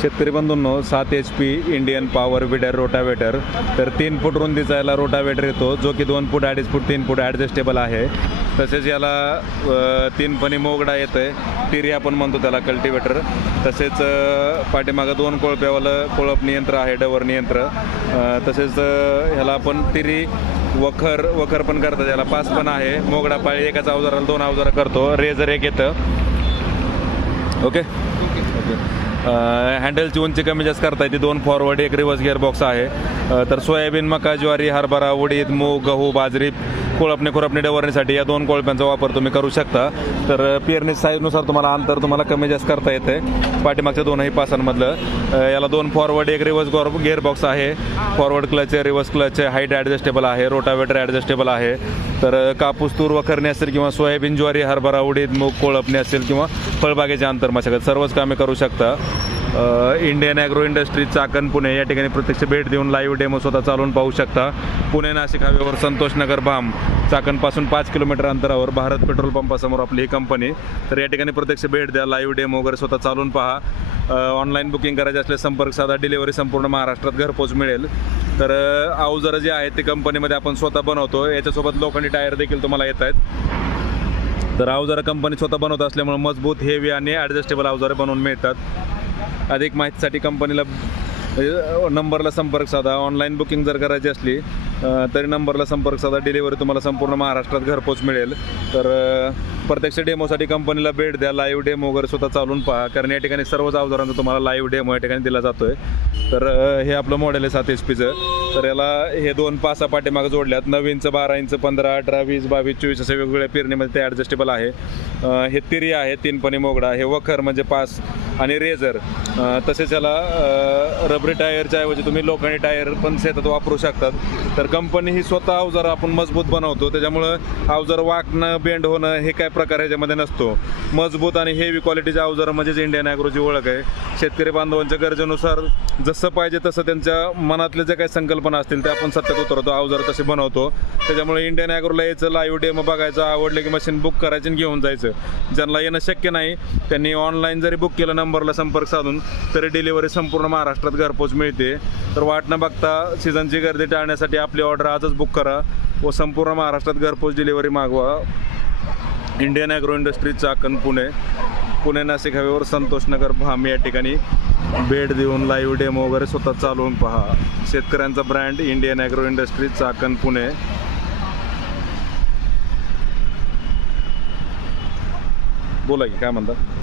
शेतकरी बंधूंनो सात H P Indian power weeder rotavator तर तीन फूट रुंदीचा याला रोटावेटर येतो जो की दोन फूट अडीच फूट तीन फूट ॲडजस्टेबल आहे. तसेच याला तीन फणी मोगडा येतं आहे तिरी आपण म्हणतो त्याला कल्टिवेटर तसेच पाठीमागं दोन कोळप्यावालं कोळप यंत्र आहे डवर यंत्र तसेच ह्याला आपण तिरी वखर वखर पण करतात. याला पाच पण आहे. मोगडा पाळी एकाच अवजाराला दोन अवजारा करतो. रेझर एक येतं. ओके? ओके. हँडलची उंची कमी जास्त करता येते दोन फॉरवर्ड एक रिव्हर्स गिअर बॉक्स आहे तर सोयाबीन मका ज्वारी हरभरा उडीद मूग गहू बाजरी कोळपणे कोरपणे डवरण्यासाठी या दोन कोळप्यांचा वापर तुम्ही करू शकता. तर पेरणी साईजनुसार तुम्हाला अंतर तुम्हाला कमी जास्त करता येते. पाठीमागच्या दोनही पासांमधलं याला दोन फॉरवर्ड एक रिव्हर्स गॉर बॉक्स आहे. फॉरवर्ड क्लच आहे रिव्हर्स क्लच आहे हाईट ॲडजस्टेबल आहे रोटावेटर ॲडजस्टेबल आहे. तर कापूस तूर वखरणी असेल किंवा सोयाबीन ज्वारी हरभरा उडीद मूग कोळपणे असेल किंवा फळबागेचे अंतर मशागत सर्वच कामे करू शकता. Indian agro industry Chakan Pune या ठिकाणी प्रत्यक्ष भेट देऊन लाईव्ह डेमो स्वतः चालवून पाहू शकता. पुणे नाशिक हायवेवर संतोषनगर बाम चाकणपासून पाच किलोमीटर अंतरावर भारत पेट्रोल पंपासमोर आपली ही कंपनी तर या ठिकाणी प्रत्यक्ष भेट द्या लाईव्ह डेमो वगैरे स्वतः चालवून पहा. ऑनलाईन बुकिंग करायचे असल्यास संपर्क साधा डिलिव्हरी संपूर्ण महाराष्ट्रात घरपोच मिळेल. तर अ, अवजारं जे आहेत ते कंपनीमध्ये आपण स्वतः बनवतो. याच्यासोबत लोखंडी टायर देखील तुम्हाला येत आहेत. तर अवजारं कंपनी स्वतः बनवत असल्यामुळे मजबूत हेवी आणि ॲडजस्टेबल अवजारं बनवून मिळतात. अधिक माहितीसाठी कंपनीला म्हणजे, नंबरला संपर्क साधा. ऑनलाईन बुकिंग जर करायची असली तरी नंबरला संपर्क साधा. डिलिव्हरी तुम्हाला संपूर्ण महाराष्ट्रात घरपोच मिळेल. तर प्रत्यक्ष डेमोसाठी कंपनीला भेट द्या. लाईव्ह डेमो वगैरे स्वतः चालून पहा. कारण या ठिकाणी सर्वच अवजारांचा तुम्हाला लाईव्ह डेमो या ठिकाणी दिला जातो आहे तर हे आपलं मॉडेल आहे सात एच पीचं तर याला हे दोन पासा पाठीमागं जोडल्यात. नवीनचं बारा इंच पंधरा अठरा वीस बावीस चोवीस असे वेगवेगळ्या पेरणीमध्ये ते ॲडजस्टेबल आहे. हे तिरी आहे तीनपणी मोगडा. हे वखर म्हणजे पास आणि रेझर. तसेच याला रबरी टायरच्या ऐवजी तुम्ही लोखंडी टायर पण शेतात वापरू शकतात. तर कंपनी ही स्वतः अवजार आपण मजबूत बनवतो. त्याच्यामुळं अवजार वाकणं बेंड होणं हे काय प्रकार ह्याच्यामध्ये नसतो. मजबूत आणि हेवी क्वालिटीचे अवजार म्हणजेच इंडियन ॲग्रोची ओळख आहे. शेतकरी बांधवांच्या गरजेनुसार जसं पाहिजे तसं त्यांच्या मनातल्या ज्या काही संकल्पना असतील त्या आपण सत्यात उतरवतो. अवजार तसे बनवतो. त्याच्यामुळे इंडियन ॲग्रोला यायचं लाईव्ह डेमो बघायचं आवडलं की मशीन बुक करायचं आणि घेऊन जायचं. ज्यांना येणं शक्य नाही त्यांनी ऑनलाईन जरी बुक केलं ना नंबरला संपर्क साधून तरी डिलिव्हरी संपूर्ण महाराष्ट्रात घरपोच मिळते. तर वाट न बघता सीझनची गर्दी टाळण्यासाठी आपली ऑर्डर आजच बुक करा व संपूर्ण महाराष्ट्रात घरपोच delivery मागवा. Indian agro industry Chakan Pune. Pune Nashik however Santoshnagar Bham या ठिकाणी भेट देऊन लाईव्ह डेमो वगैरे स्वतः चालवून पहा. शेतकऱ्यांचा brand Indian agro industry Chakan Pune. बोला की काय म्हणतात